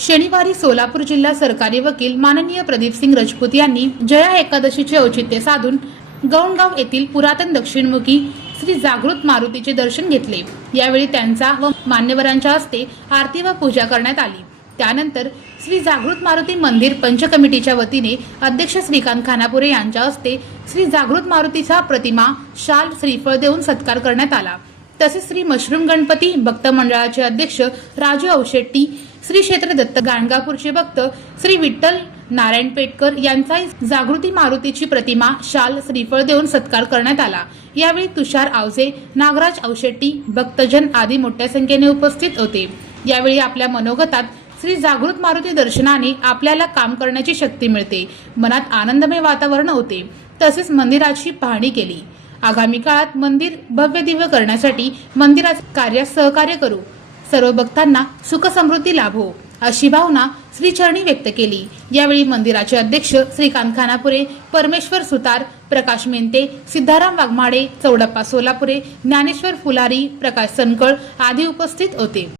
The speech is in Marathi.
शनिवारी सोलापूर जिल्हा सरकारी वकील माननीय प्रदीप सिंग राजपूत यांनी जया एकादशीचे औचित्य साधून गौणगाव येथील पुरातन दक्षिणमुखी श्री जागृत मारुतीचे दर्शन घेतले. यावेळी त्यांचा व मान्यवरांच्या हस्ते आरती व पूजा करण्यात आली. त्यानंतर श्री जागृत मारुती मंदिर पंच कमिटीच्या वतीने अध्यक्ष श्रीकांत खानापुरे यांच्या हस्ते श्री जागृत मारुतीचा प्रतिमा शाल श्रीफळ देऊन सत्कार करण्यात आला. तसेच श्री मशरूम गणपती भक्त मंडळाचे अध्यक्ष राजू औशेट्टी श्री क्षेत्र दत्त गाणगापूरचे भक्त श्री विठ्ठल नारायण पेटकर यांचाही जागृती मारुतीची प्रतिमा शाल श्रीफळ देऊन सत्कार करण्यात आला. यावेळी तुषार आवजे नागराज औशेट्टी भक्तजन आदी मोठ्या संख्येने उपस्थित होते. यावेळी आपल्या मनोगतात श्री जागृत मारुती दर्शनाने आपल्याला काम करण्याची शक्ती मिळते. मनात आनंदमय वातावरण होते. तसेच मंदिराची पाहणी केली. आगामी काळात मंदिर भव्य दिव्य करण्यासाठी मंदिराचे कार्यात सहकार्य करू. सर्व भक्तांना सुखसमृद्धी लाभो अशी भावना श्रीचरणी व्यक्त केली. यावेळी मंदिराचे अध्यक्ष श्रीकांत खानापुरे परमेश्वर सुतार प्रकाश मेंते सिद्धाराम वाघमाडे चौडप्पा सोलापुरे ज्ञानेश्वर फुलारी प्रकाश सनकळ आदी उपस्थित होते.